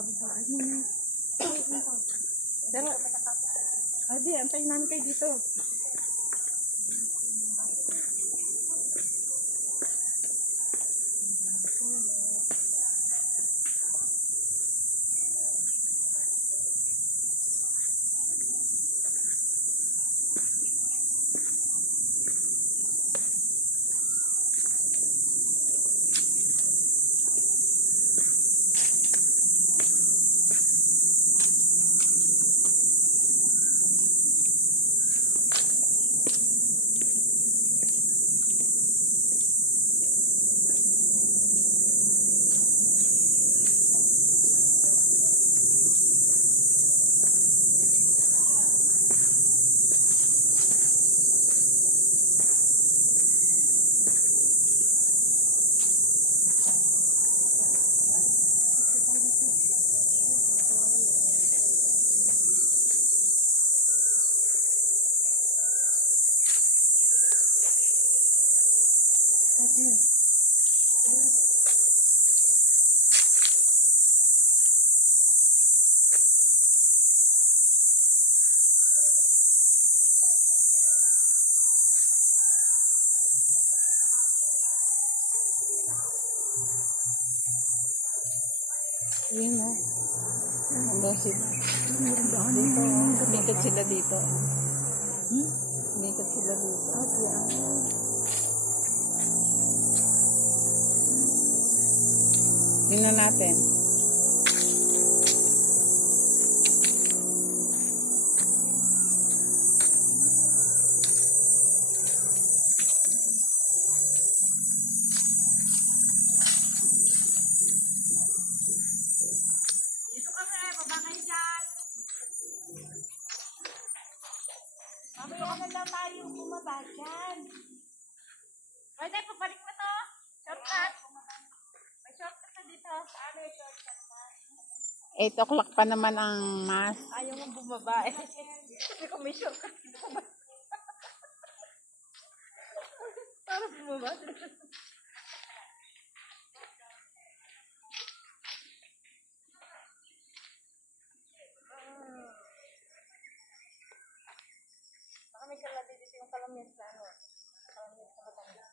Kababae mo na. Pero, adi, antayin namin kayo dito. Yun o. Hanggang sila. Dito. Mikot sila dito. Mikot sila dito. Tingnan natin. Mamaya na lang tayo bumaba dyan. Pwede, pabalik mo to. Shortcut. May shortcut na dito. Ano yung shortcut na? 8 o'clock pa naman ang mass. Ayaw mong bumaba eh. Kasi kung may shortcut dito. Para bumaba. Baka may kaladi dito yung kalamis na ano. Kalamis na matanda.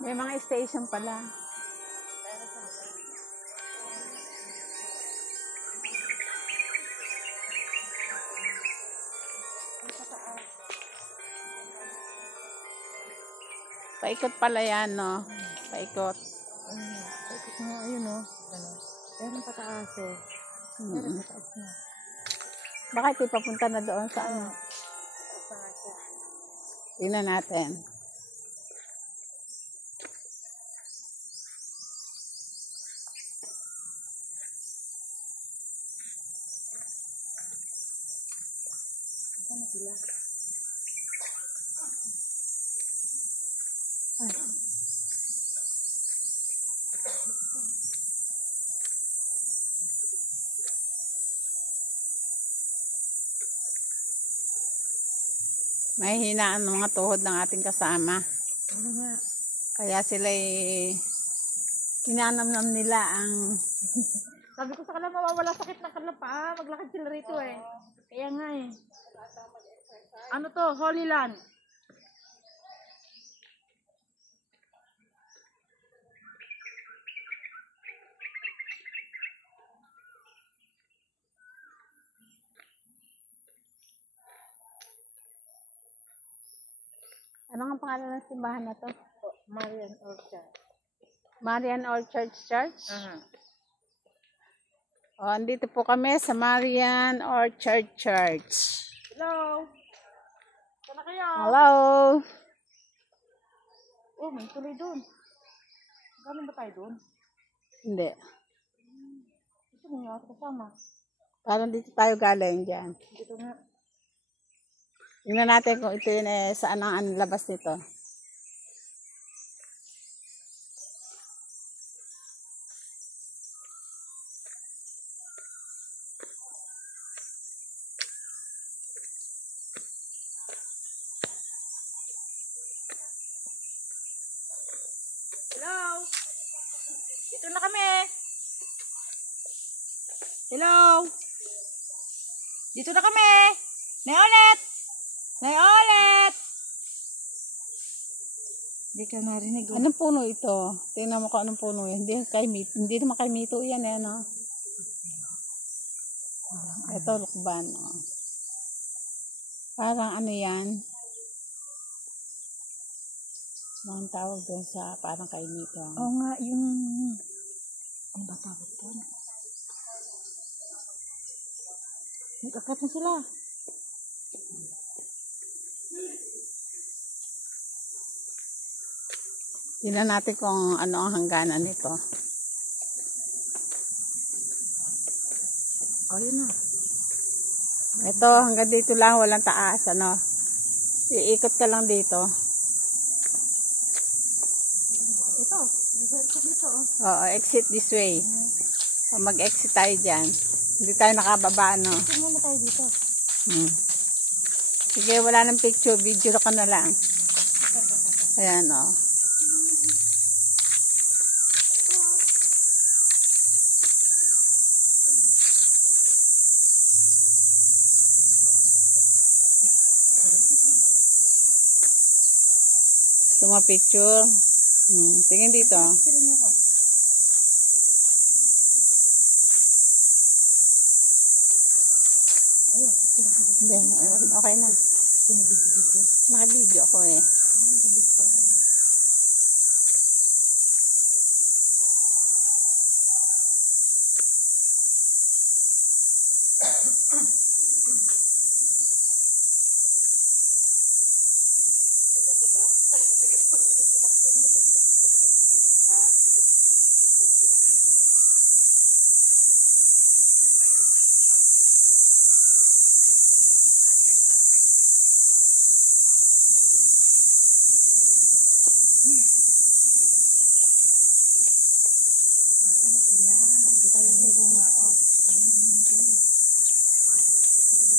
May mga station pala. Paikot pala yan, no? Paikot. Paikot nga, ayun o. Meron pataas o. Meron pataas na. Bakit ipapunta na doon sa ano? Tingnan natin. Ay. May hinaan ng mga tuhod ng ating kasama. Kaya sila'y kinanamnam nila ang... Sabi ko sa kanila, mawawala sakit ng kanila pa. Maglakad sila rito eh. Kaya nga eh. Ano to? Holy Land. Ano ang pangalan ng simbahan na to? Marian Orchard. Marian Orchard Church? Aha. O, andito po kami sa Marian Orchard Church. Hello! Sana kayo? Hello! Oh, may tuloy doon. Gano'n ba tayo doon? Hindi. Gusto mo niyo ako kasama? Parang dito tayo galing dyan. Dito nga. Tingnan natin kung ito yun saan ang labas nito. Hello! Dito na kami! Hello! Dito na kami! Nayolet! Nayolet! Hindi ka narinig. Anong puno ito? Tingnan mo kung anong puno yan. Hindi naman kay Mito yan eh, no? Ito, lukban. Oh. Parang ano yan? Mga tawag doon sa parang kay Mito. Oo nga, yung... Ang batawag doon. Nag-akat na sila. Tingnan natin kung ano ang hangganan nito. Oh, yun na. Ito, hanggang dito lang, walang taas, ano. Iikot ka lang dito. Ito. Dito. Oo, exit this way. O, mag-exit tayo dyan. Hindi tayo nakababa, no. Ito muna tayo dito. Sige, wala ng picture, video ka na lang. Ayan, o. Gusto mo picture? Tingin dito. Sila niyo ako. Ayun. Hindi, okay na. Sinibidyo-bidyo. Naka-video ako eh.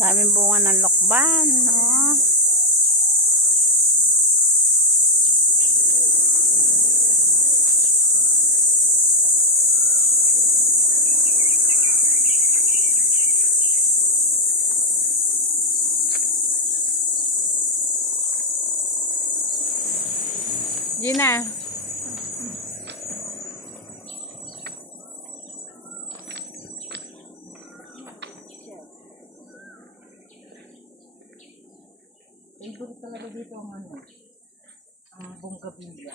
Daming bunga ng lokban, no? Gina. Favorite talaga dito ang ano, ang bonggabilya.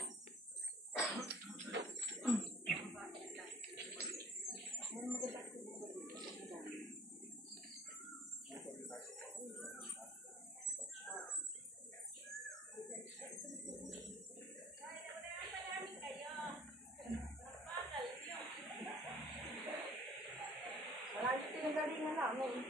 Marami pinagalingan namin.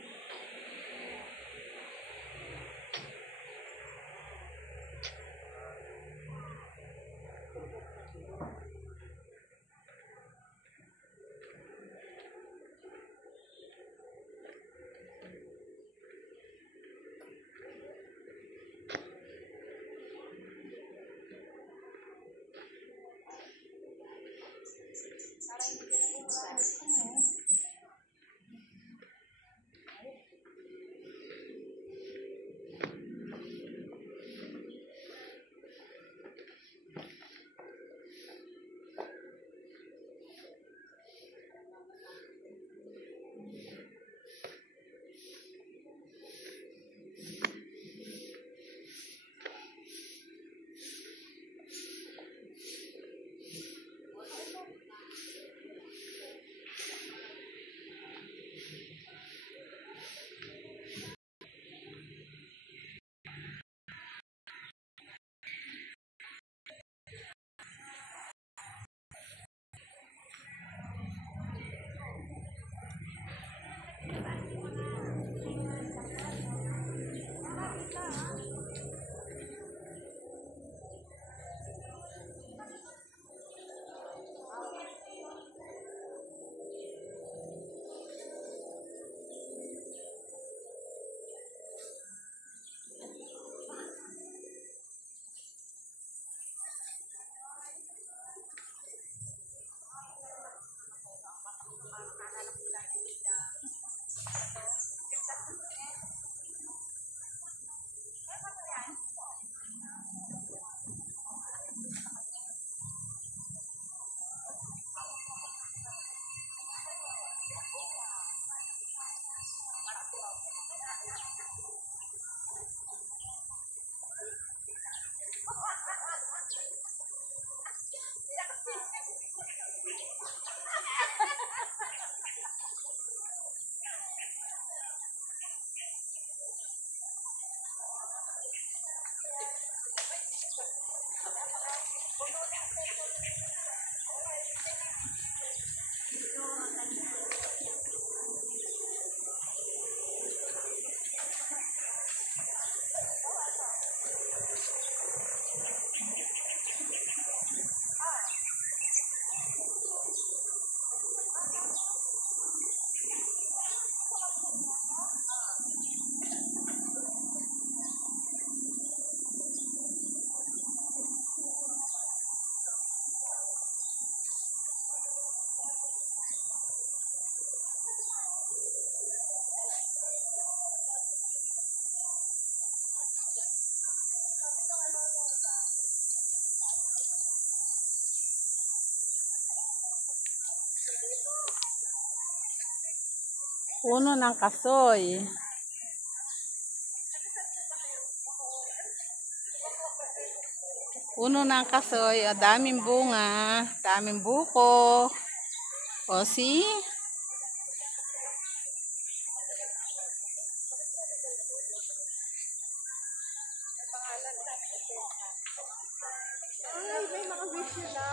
Puno ng kasoy. Puno ng kasoy. Daming bunga. Daming buko. O, see? Ay, may mga video na.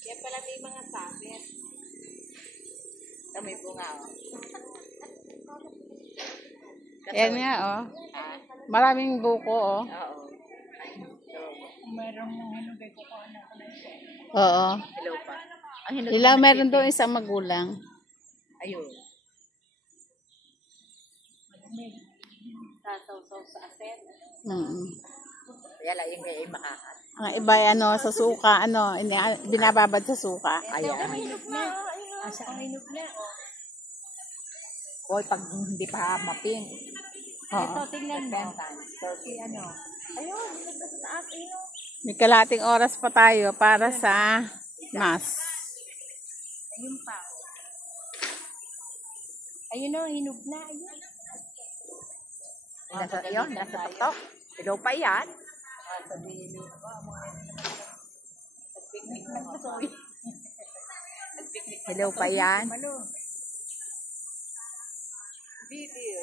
Kaya pala may mga sabit. May bunga, oh. Yan nga, oh. Maraming buko, oh. Oo. Mayroong hinugay ko ano ko na siya. Oo. Hello pa. Ang hinugay Ilang meron doon isang magulang. ayun. Sasaw-saw sa asin. Kaya lang yung may makakat. Ang iba ay ano, sa suka, ano, binababad sa suka. Ayan. Asa ang hinog na. Hoy, pag hindi pa maping. Ito, tingnan mo. Si ano. Ayun, hinog na sa taas. Ayun. May kalating oras pa tayo para sa mas. Ayun pa. Ayun o, hinog na. Ayun. Nasa tatok. Hello pa yan. Nasa dilo. Nagpiknik na kasoy. Hello pa yan. Video.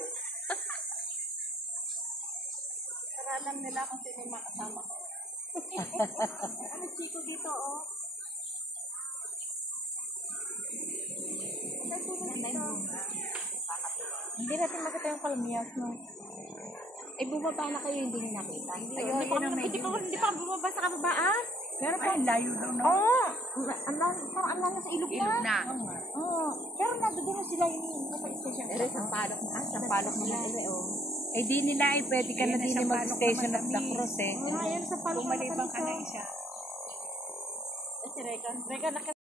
Para alam nila kung sino yung makasama ko. Ano chiko dito, oh? Hindi natin makita yung kalmiyas, no? Ay, bumaba na kayo, hindi nyo nakita. Hindi pa bumaba sa kababaan. Pero pa, layo daw, no? Oo. Ang lang sa ilog na. Ilog na. Oo. Pero nandun na sila yung station. Pero isang palok na. Isang palok na. Eh, di nila ay pwede ka na din mag-station of the cross, eh. Ayan, sa palok na. Pumalibang ka na isa. Si Reka. Reka,